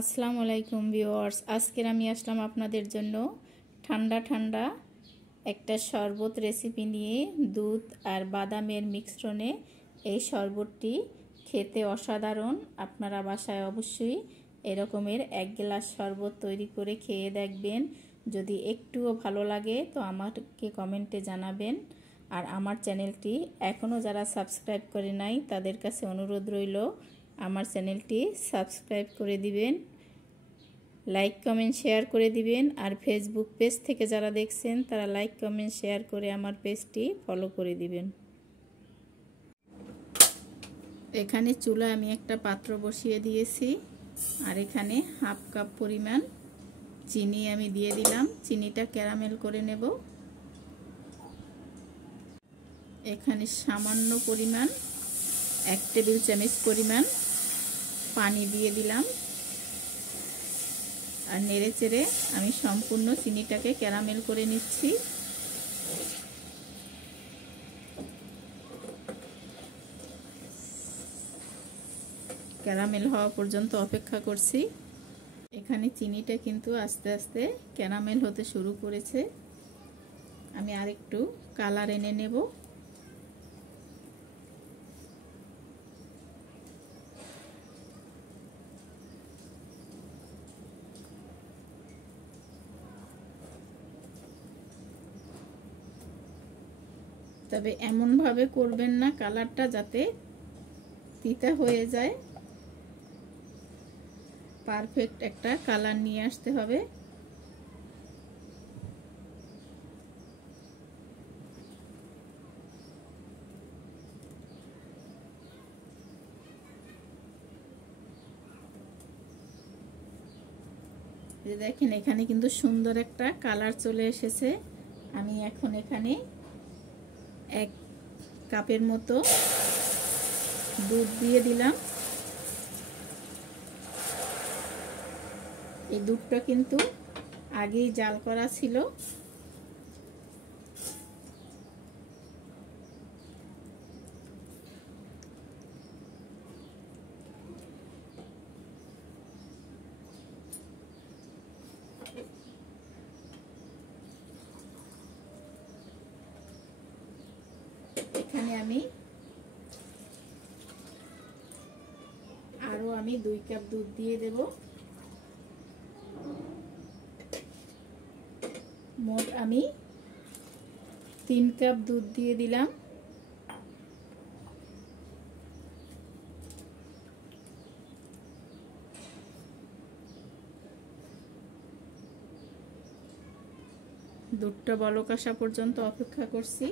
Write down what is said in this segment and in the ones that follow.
আসসালামু আলাইকুম ভিউয়ার্স, আজকের আমি আসলাম আপনাদের জন্য ঠান্ডা ঠান্ডা একটা শরবত রেসিপি নিয়ে। দুধ আর বাদামের মিশ্রণে এই শরবতটি খেতে অসাধারণ। আপনারা বাসায় অবশ্যই এরকমের এক গ্লাস শরবত তৈরি করে খেয়ে দেখবেন। যদি একটুও ভালো লাগে তো আমাকে কমেন্টে জানাবেন। আর আমার চ্যানেলটি এখনও যারা সাবস্ক্রাইব করে নাই তাদের কাছে অনুরোধ রইল আমার চ্যানেলটি সাবস্ক্রাইব করে দিবেন, লাইক কমেন্ট শেয়ার করে দিবেন। আর ফেসবুক পেজ থেকে যারা দেখছেন তারা লাইক কমেন্ট শেয়ার করে আমার পেজটি ফলো করে দিবেন। এখানে চুলায় আমি একটা পাত্র বসিয়ে দিয়েছি আর এখানে হাফ কাপ পরিমাণ চিনি আমি দিয়ে দিলাম। চিনিটা ক্যারামেল করে নেব। এখানে সামান্য পরিমাণ 1 টেবিল চামচ পরিমাণ পানি দিয়ে দিলাম আর নেড়ে চেড়ে আমি সম্পূর্ণ চিনিটাকে ক্যারামেল করে নিচ্ছি। ক্যারামেল হওয়া পর্যন্ত অপেক্ষা করছি। এখানে চিনিটা কিন্তু আস্তে আস্তে ক্যারামেল হতে শুরু করেছে। আমি আরেকটু কালার এনে নেব। তবে এমনভাবে করবেন না কালারটা যাতে তিতা হয়ে যায়। পারফেক্ট একটা কালার নিয়ে আসতে হবে। দেখেন এখানে কিন্তু সুন্দর একটা কালার চলে এসেছে। আমি এখন এখানে 1 কাপের মতো দুধ দিয়ে দিলাম। এই দুধটা কিন্তু আগেই জাল করা ছিল। এখানে আমি আরো 2 কাপ দুধ দিয়ে দেব। মোট আমি 3 কাপ দুধ দিয়ে দিলাম। দুধটা বলক আসা পর্যন্ত অপেক্ষা করছি।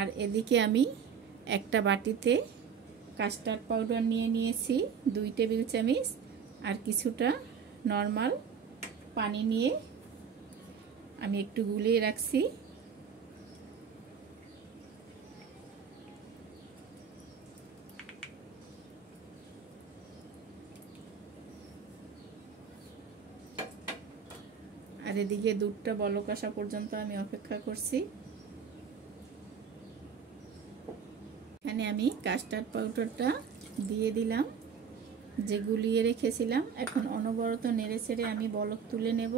আর এদিকে আমি একটা বাটিতে কাস্টার্ড পাউডার নিয়ে নিয়েছি 2 টেবিল চামচ আর কিছুটা নরমাল পানি নিয়ে আমি একটু গুলিয়ে রাখছি। আর এদিকে দুধটা বলক আসা পর্যন্ত আমি অপেক্ষা করছি। এখানে আমি কাস্টার্ড পাউডারটা দিয়ে দিলাম যে গুলিয়ে রেখেছিলাম। এখন অনবরত নেড়ে চেড়ে আমি বলক তুলে নেব।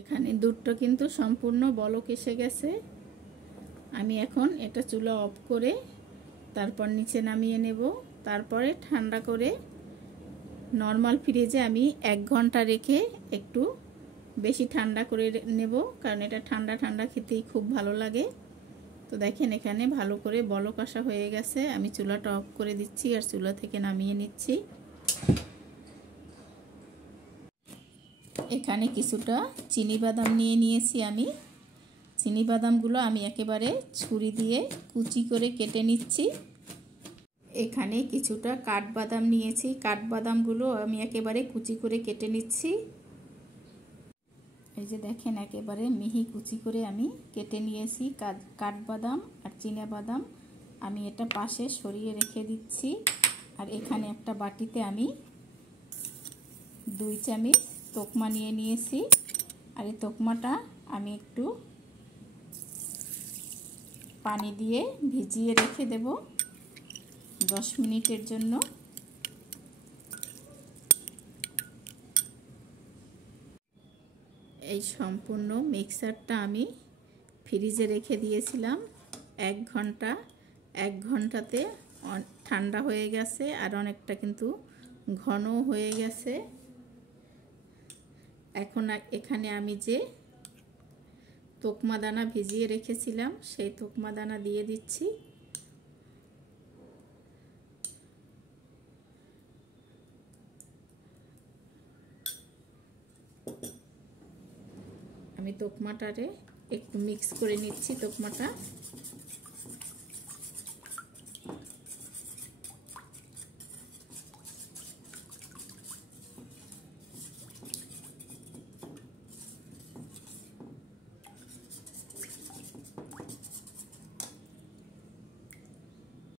এখানে দুধটা কিন্তু সম্পূর্ণ বলক এসে গেছে। আমি এখন এটা চুলা অফ করে তারপর নিচে নামিয়ে নেব। তারপরে ঠান্ডা করে নরমাল ফ্রিজে আমি 1 ঘন্টা রেখে একটু বেশি ঠান্ডা করে নেব, কারণ এটা ঠান্ডা ঠান্ডা খেতেই খুব ভালো লাগে। তো দেখেন এখানে ভালো করে বলক আসা হয়ে গেছে। আমি চুলাটা অফ করে দিচ্ছি আর চুলা থেকে নামিয়ে নিচ্ছি। এখানে কিছুটা চিনি বাদাম নিয়ে নিয়েছি আমি। চিনি বাদামগুলো আমি একেবারে ছুরি দিয়ে কুচি করে কেটে নিচ্ছি। এখানে কিছুটা কাঠবাদাম নিয়েছি। কাঠবাদামগুলো আমি একেবারে কুচি করে কেটে নিচ্ছি। এই যে দেখেন একেবারে মিহি কুচি করে আমি কেটে নিয়েছি কাঠবাদাম আর চীনা বাদাম। আমি এটা পাশে সরিয়ে রেখে দিচ্ছি। আর এখানে একটা বাটিতে আমি 2 চামচ তোকমা নিয়ে নিয়েছি। আর এই তোকমাটা আমি একটু পানি দিয়ে ভিজিয়ে রেখে দেব 10 মিনিটের জন্য। এই সম্পূর্ণ মিক্সারটা আমি ফ্রিজে রেখে দিয়েছিলাম 1 ঘন্টা। 1 ঘন্টাতে ঠান্ডা হয়ে গেছে আর অনেকটা কিন্তু ঘন হয়ে গেছে। এখন এখানে আমি যে তোকমা দানা ভিজিয়ে রেখেছিলাম সেই তোকমা দানা দিয়ে দিচ্ছি। আমি তোকমাটারে একটু মিক্স করে নিচ্ছি। তোকমাটা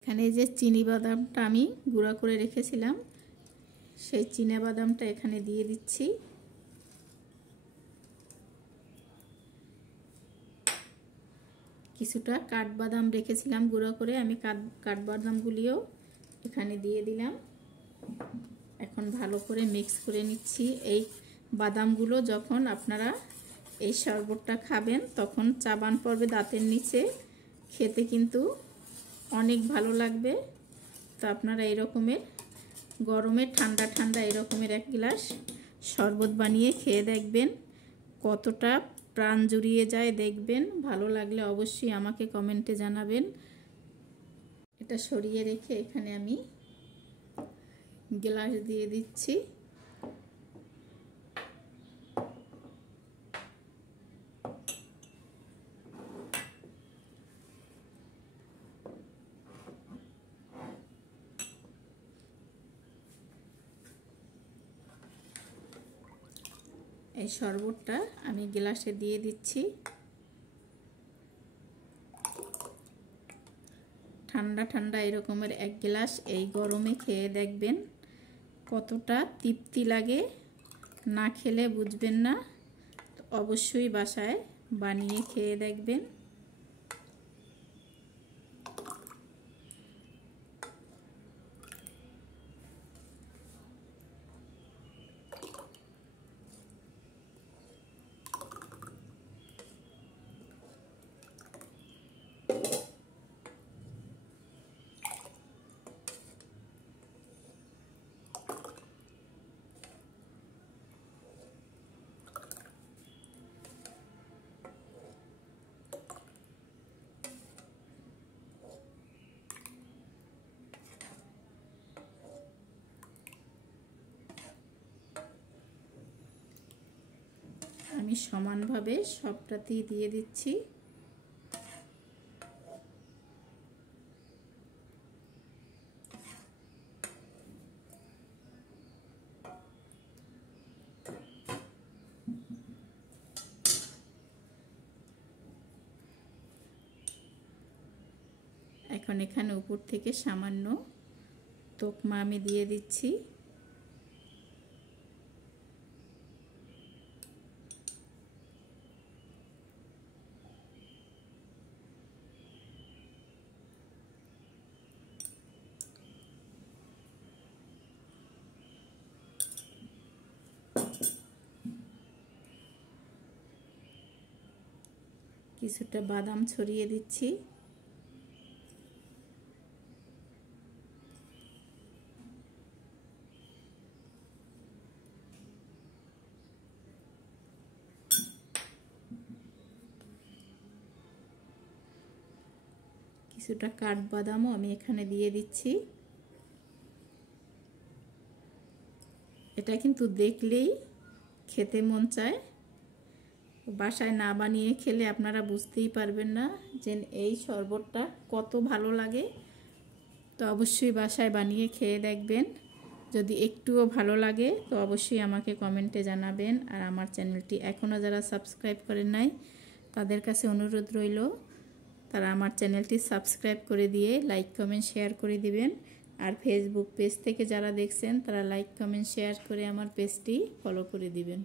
এখানে যে চিনি বাদামটা আমি গুঁড়া করে রেখেছিলাম সেই চিনা বাদামটা এখানে দিয়ে দিচ্ছি। কিছুটা কাঠবাদাম রেখেছিলাম গুঁড়ো করে, আমি কাঠবাদামগুলিও এখানে দিয়ে দিলাম। এখন ভালো করে মিক্স করে নিচ্ছি। এই বাদামগুলো যখন আপনারা এই শরবতটা খাবেন তখন চাবান পড়বে দাঁতের নিচে, খেতে কিন্তু অনেক ভালো লাগবে। তো আপনারা এই রকমের গরমে ঠান্ডা ঠান্ডা এরকমের 1 গ্লাস শরবত বানিয়ে খেয়ে দেখবেন, কতটা প্রাণ জুড়িয়ে যায় দেখবেন। ভালো লাগলে অবশ্যই আমাকে কমেন্টে জানাবেন। এটা সরিয়ে রেখে এখানে আমি গ্লাস দিয়ে দিচ্ছি। এই শরবতটা আমি গ্লাসে দিয়ে দিচ্ছি। ঠান্ডা ঠান্ডা এরকমের 1 গ্লাস এই গরমে খেয়ে দেখবেন কতটা তৃপ্তি লাগে, না খেলে বুঝবেন না। তো অবশ্যই বাসায় বানিয়ে খেয়ে দেখবেন। আমি সমানভাবে সবটাতেই দিয়ে দিচ্ছি। এখন এখানে উপর থেকে সামান্য তোকমা আমি দিয়ে দিচ্ছি। কিছুটা বাদাম ছড়িয়ে দিচ্ছি। কিছুটা কাঠবাদামও আমি এখানে দিয়ে দিচ্ছি। এটা কিন্তু দেখলেই খেতে মন চায়, বাসায় না বানিয়ে খেলে আপনারা বুঝতেই পারবেন না যে এই শরবতটা কত ভালো লাগে। তো অবশ্যই বাসায় বানিয়ে খেয়ে দেখবেন। যদি একটুও ভালো লাগে তো অবশ্যই আমাকে কমেন্টে জানাবেন। আর আমার চ্যানেলটি এখনও যারা সাবস্ক্রাইব করেন নাই তাদের কাছে অনুরোধ রইল তারা আমার চ্যানেলটি সাবস্ক্রাইব করে দিয়ে লাইক কমেন্ট শেয়ার করে দিবেন। আর ফেসবুক পেজ থেকে যারা দেখছেন তারা লাইক কমেন্ট শেয়ার করে আমার পেজটি ফলো করে দিবেন।